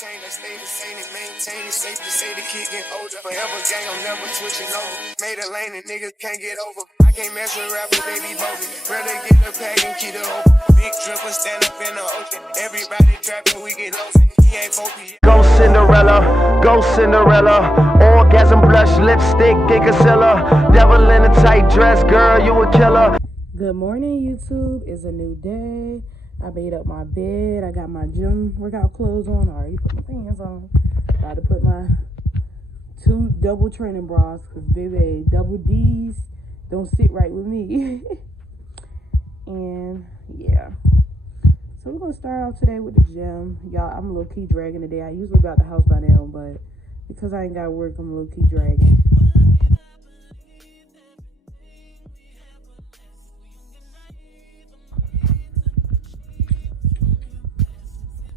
maintain, I stay the same and maintain. It's safe to say the kid get older. Forever gang, I'm never switching over. Made a lane and niggas can't get over. I can't mess with rappers, they be bogus. Rather get the pack and keep it open. Big dripper stand up in the ocean. Everybody trapping, we get lost. He ain't focused. Go Cinderella, orgasm blush, lipstick, and concealer. Devil in a tight dress, girl, you a killer. Good morning, YouTube. It's a new day. I made up my bed. I got my gym workout clothes on. I already put my pants on. About to put my 2 double training bras because, baby, double D's don't sit right with me. And, yeah. So, we're going to start off today with the gym. Y'all, I'm low-key dragging today. I usually be out the house by now, but because I ain't got to work, I'm low-key dragging.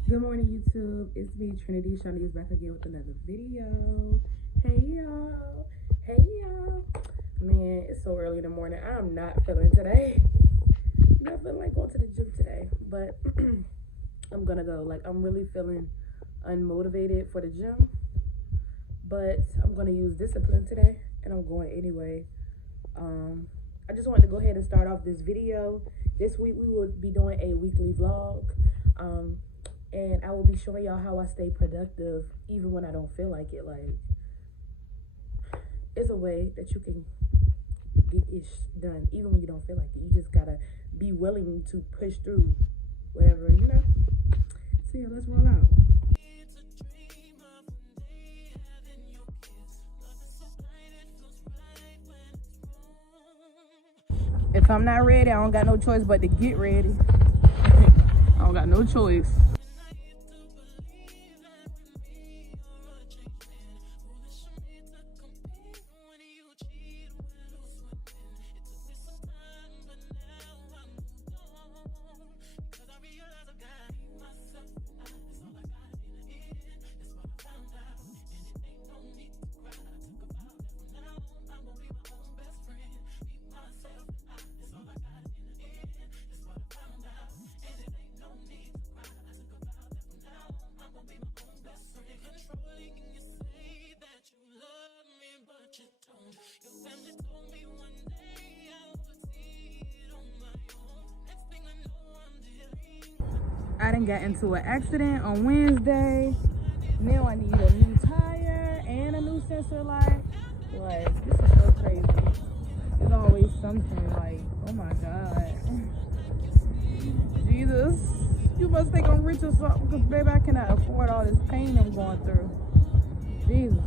Good morning, YouTube. It's me, Trinity. Shani is back again with another video. Hey, y'all. Hey, y'all. Man, it's so early in the morning. I'm not feeling today. I'm not feeling like going to the gym today, but I'm gonna go. Like, I'm really feeling unmotivated for the gym, but I'm gonna use discipline today, and I'm going anyway. I just wanted to go ahead and start off this video. This week, we will be doing a weekly vlog. And I will be showing y'all how I stay productive even when I don't feel like it. Like, it's a way that you can get ish done even when you don't feel like it. You just gotta be willing to push through whatever, you know? So yeah, let's roll out. If I'm not ready, I don't got no choice but to get ready. I don't got no choice. I done got into an accident on Wednesday. Now I need a new tire and a new sensor light. Like, this is so crazy. There's always something like, oh my God. Jesus, you must think I'm rich or something because, baby, I cannot afford all this pain I'm going through. Jesus.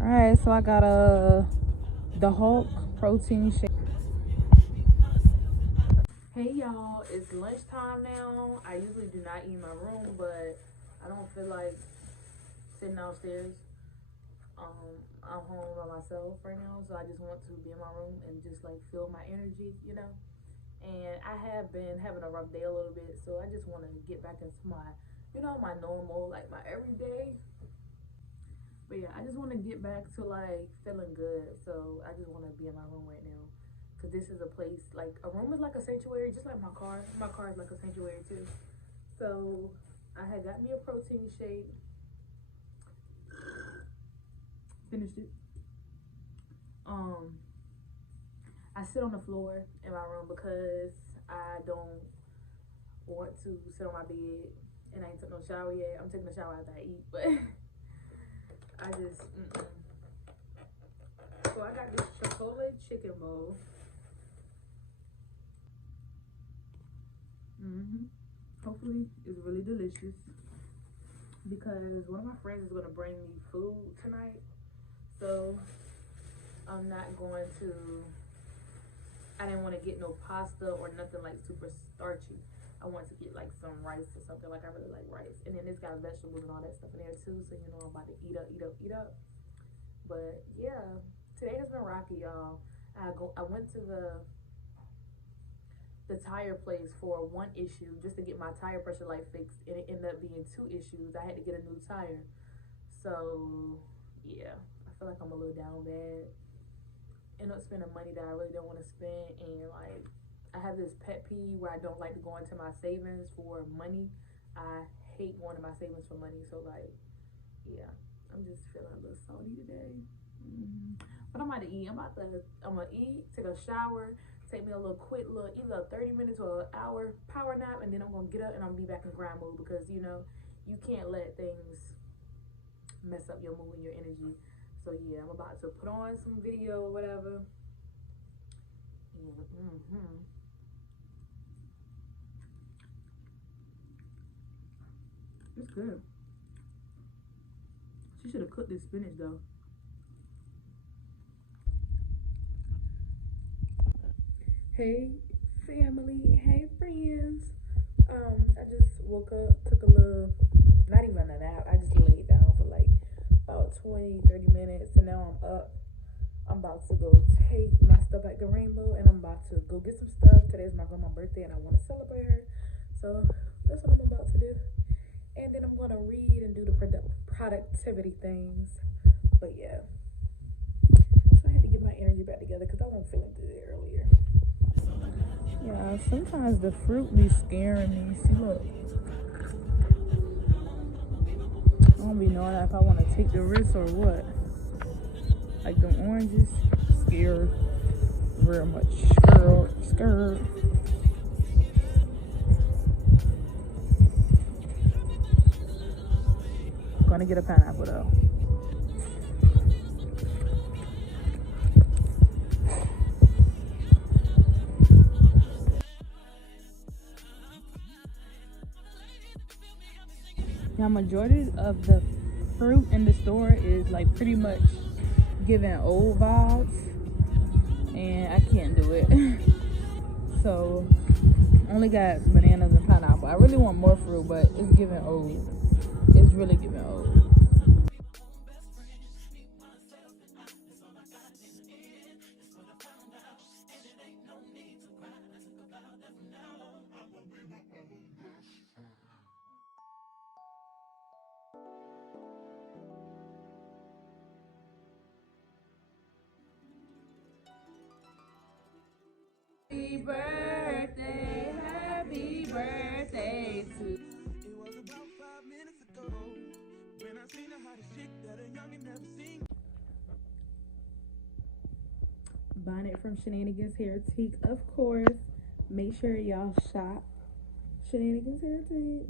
Alright, so I got the Hulk protein shake. Hey y'all, it's lunchtime now. I usually do not eat in my room, but I don't feel like sitting downstairs. I'm home by myself right now, so I just want to be in my room and just like feel my energy, you know. And I have been having a rough day a little bit, so I just want to get back into my, you know, my normal, like my everyday. But yeah, I just want to get back to like feeling good. So I just want to be in my room right now. Cause this is a place, like a room is like a sanctuary, just like my car. My car is like a sanctuary too. So I had got me a protein shake. Finished it. I sit on the floor in my room because I don't want to sit on my bed, and I ain't took no shower yet. I'm taking a shower after I eat, but I just, So I got this chocolate chicken bowl. Hopefully it's really delicious because one of my friends is gonna bring me food tonight. So I'm not going to, I didn't want to get no pasta or nothing like super starchy. I want to get like some rice or something. Like, I really like rice. And then it's got vegetables and all that stuff in there too. So, you know, I'm about to eat up. But yeah, today has been rocky, y'all. I went to the tire place for one issue just to get my tire pressure light fixed, and it ended up being 2 issues. I had to get a new tire. So yeah, I feel like I'm a little down bad. end up spending money that I really don't want to spend. And like, I have this pet peeve where I don't like to go into my savings for money. I hate going to my savings for money. So like, yeah, I'm just feeling a little salty today. But I'm about to eat. I'm gonna eat, take a shower, take me a little quick little either a 30 minutes or an hour power nap, and then I'm gonna get up and I'm gonna be back in grind mode, because you know you can't let things mess up your mood and your energy. So yeah, I'm about to put on some video or whatever. Yeah, It's good. She should have cooked this spinach though. Hey family, hey friends. I just woke up, took a little, not even a nap, I just laid down for like about 20-30 minutes, and now I'm up. I'm about to go take my stuff at the Rainbow, and I'm about to go get some stuff. Today's my grandma's birthday and I want to celebrate her, so that's what I'm about to do. And then I'm gonna read and do the productivity things. But yeah, so I had to get my energy back together because I wasn't feeling good earlier. Yeah, sometimes the fruit be scaring me. See, look. I don't be knowing if I want to take the risk or what. Like the oranges, scared very much. Scared. Gonna get a pineapple though. Now, majority of the fruit in the store is like pretty much giving old vibes, and I can't do it. So, only got bananas and pineapple. I really want more fruit, but it's giving old. It's really giving old. Happy birthday to you. It was about 5 minutes ago when I seen the hottest chick that a youngin' never seen. Bonnet from Shenanigans Heritage, of course. Make sure y'all shop Shenanigans Heritage.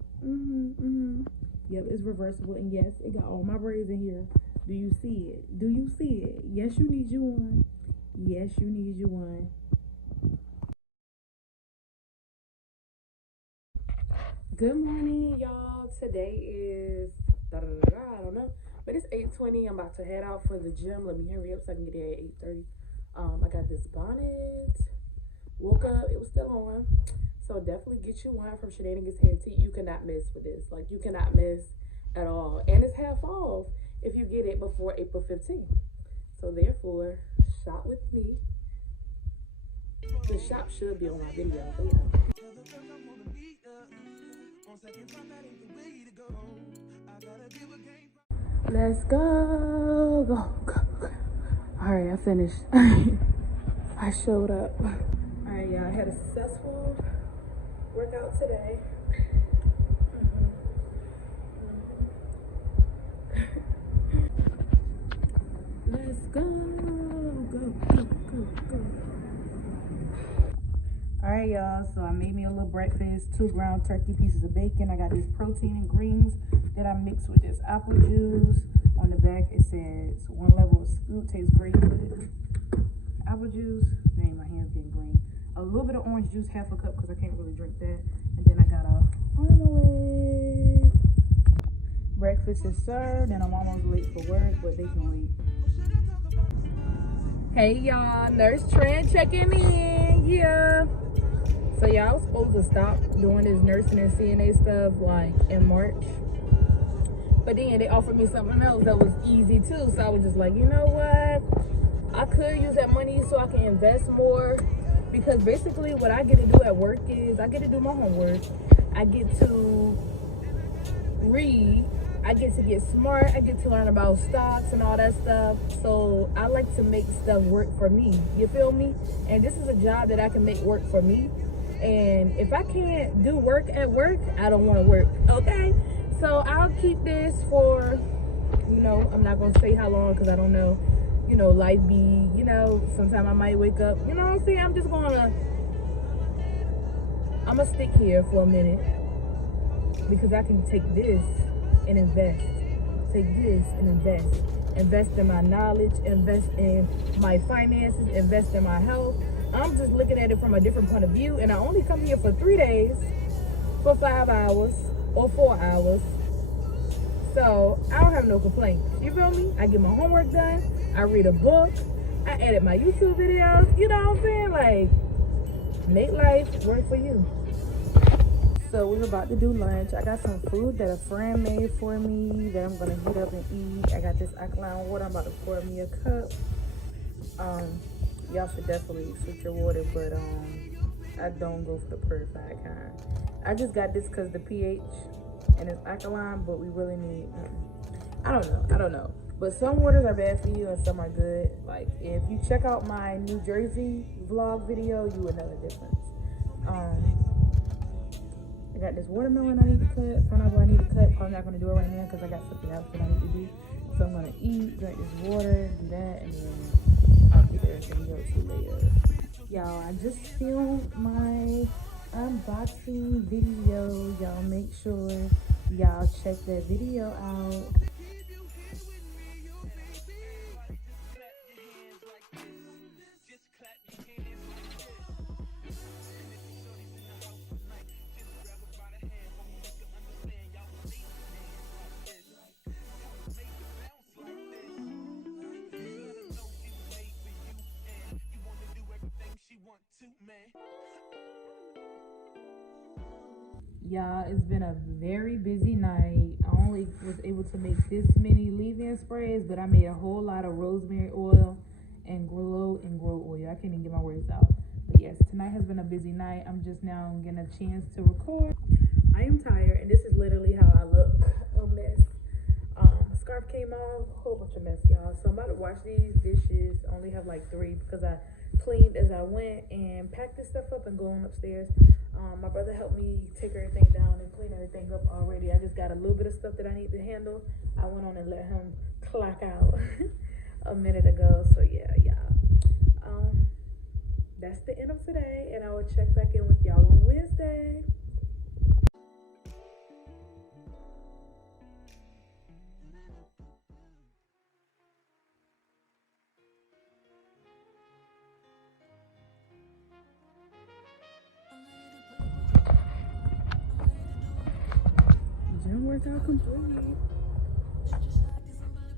Yep, it's reversible, and yes, it got all my braids in here. Do you see it? Do you see it? Yes, you need you one. Yes, you need you one. Good morning, y'all. Today is I don't know, but it's 8:20. I'm about to head out for the gym. Let me hurry up so I can get there at 8:30. I got this bonnet. Woke up, it was still on. So definitely get you one from Shenanigans Heritage. You cannot miss with this. Like, you cannot miss at all. And it's half off if you get it before April 15th. So therefore, shop with me. The shop should be on my video, but yeah. Let's go. Go. Alright, I finished. I showed up. Alright, y'all, I had a successful workout today. Let's go. Go. Alright, y'all, so I made me a little breakfast. 2 ground turkey pieces of bacon. I got this protein and greens that I mixed with this apple juice. On the back it says 1 level of scoop, tastes great with apple juice. Dang, my hand's getting green. A little bit of orange juice, half a cup, because I can't really drink that. And then I got a omelet. Breakfast is served, and I'm almost late for work, but they can wait. Hey y'all, Nurse Trend checking in. Yeah. So y'all, I was supposed to stop doing this nursing and CNA stuff like in March. But then they offered me something else that was easy too. So I was just like, you know what? I could use that money so I can invest more. Because basically what I get to do at work is I get to do my homework. I get to read I get to get smart. I get to learn about stocks and all that stuff. So I like to make stuff work for me. You feel me? And this is a job that I can make work for me. And if I can't do work at work, I don't want to work. Okay? So I'll keep this for, you know, I'm not going to say how long because I don't know. You know, life be, you know, sometime I might wake up. You know what I'm saying? I'm going to stick here for a minute because I can take this and invest. Take this and invest. Invest in my knowledge, invest in my finances, invest in my health. I'm just looking at it from a different point of view, and I only come here for 3 days, for 5 hours or 4 hours. So I don't have no complaints. You feel me? I get my homework done, I read a book, I edit my YouTube videos, you know what I'm saying? Like, make life work for you. So we're about to do lunch. I got some food that a friend made for me that I'm gonna heat up and eat. I got this alkaline water. I'm about to pour me a cup. Y'all should definitely switch your water, but I don't go for the purified kind. I just got this because the pH and it's alkaline, but we really need. I don't know. But some waters are bad for you and some are good. Like if you check out my New Jersey vlog video, you would know the difference. I got this watermelon I need to cut, pineapple I need to cut. Probably not going to do it right now because I got something else that I need to do. So I'm going to eat, drink this water, do that, and then I'll get everything else to later. Y'all, I just filmed my unboxing video. Y'all make sure y'all check that video out. Y'all, it's been a very busy night. I only was able to make this many leave-in sprays, but I made a whole lot of rosemary oil and grow oil. I can't even get my words out. But yes, tonight has been a busy night. I'm just now getting a chance to record. I am tired, and this is literally how I look. A mess. Scarf came off, a whole bunch of mess, y'all. So I'm about to wash these dishes. I only have like 3 because I cleaned as I went and packed this stuff up and going upstairs. My brother helped me take everything down and clean everything up already. I just got a little bit of stuff that I need to handle. I went on and let him clock out a minute ago. So yeah. That's the end of today, and I will check back in with y'all on Wednesday. Gym workout complete.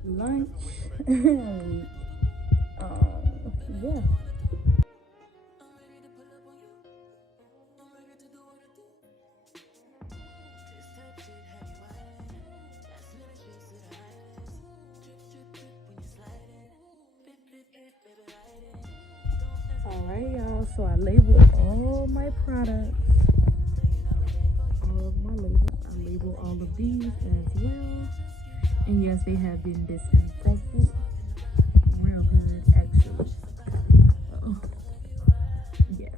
Lunch. Yeah. Alright, y'all. So I labeled all my products. All of my labels. I label all of these as well. And yes, they have been disinfected. Real good, actually. Oh. Yeah.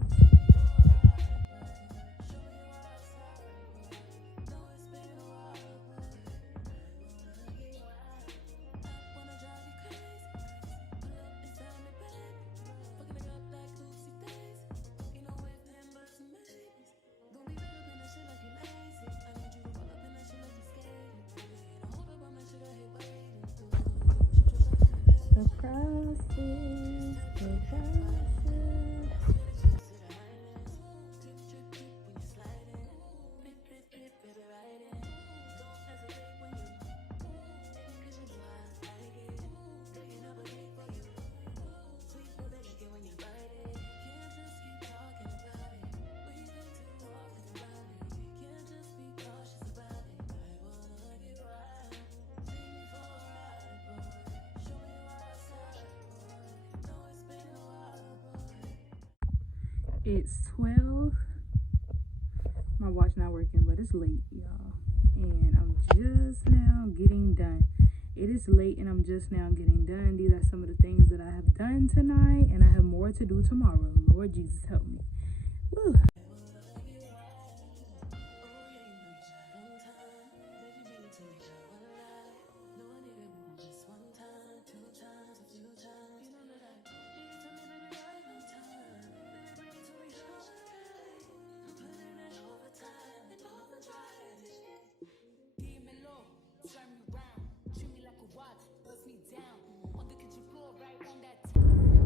It's 12. My watch not working, but it's late, y'all. And I'm just now getting done. It is late and I'm just now getting done. These are some of the things that I have done tonight, and I have more to do tomorrow. Lord Jesus, help me. Woo.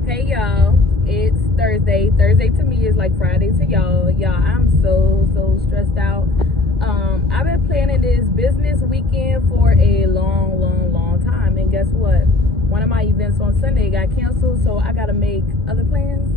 Hey y'all, it's Thursday. Thursday to me is like Friday to y'all. I'm so stressed out. I've been planning this business weekend for a long time, and guess what? One of my events on Sunday got canceled, so I gotta make other plans.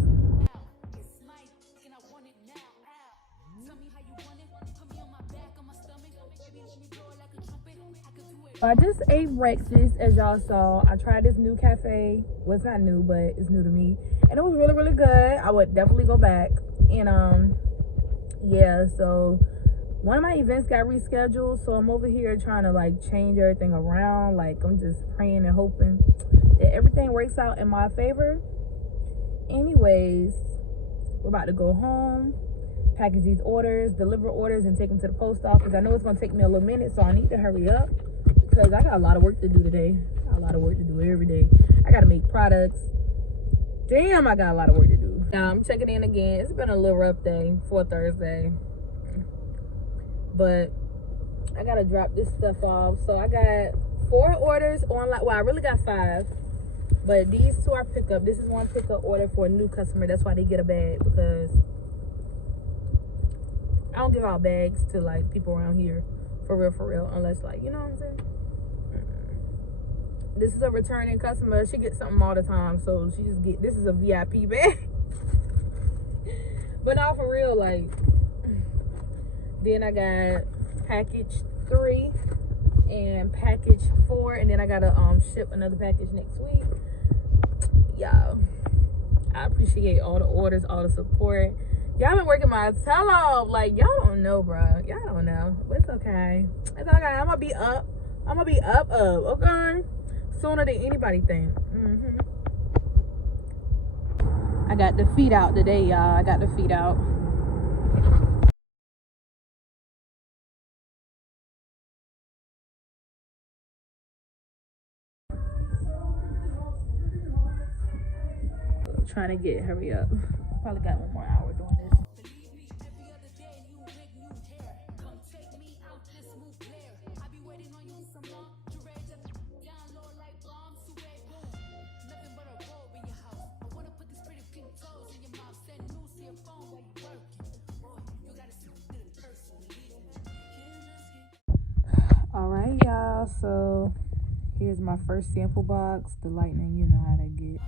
I just ate breakfast, as y'all saw. I tried this new cafe. Well, it's not new, but it's new to me, and it was really good. I would definitely go back. And yeah, so one of my events got rescheduled, so I'm over here trying to like change everything around. Like, I'm just praying and hoping that everything works out in my favor. Anyways, we're about to go home, package these orders, deliver orders, and take them to the post office. I know it's gonna take me a little minute, so I need to hurry up because I got a lot of work to do today. I got a lot of work to do every day. I gotta make products. Damn, I got a lot of work to do. Now I'm checking in again. It's been a little rough day for Thursday, but I gotta drop this stuff off. So I got 4 orders online. Well, I really got 5, but these 2 are pickup. This is one pickup order for a new customer. That's why they get a bag, because I don't give out bags to like people around here for real, unless, like, you know what I'm saying. This is a returning customer. She gets something all the time, so she just get, this is a VIP bag. But not for real, like. Then I got package 3 and package 4, and then I gotta ship another package next week. Y'all, I appreciate all the orders, all the support. Y'all been working my tail off. Like, y'all don't know, bro. Y'all don't know, but it's okay. It's okay. I'm gonna be up, okay? Sooner than anybody think. I got the feet out today, y'all. I got the feet out. Trying to hurry up. Probably got 1 more hour doing this. All right, y'all. So here's my first sample box. The lightning, you know how they get.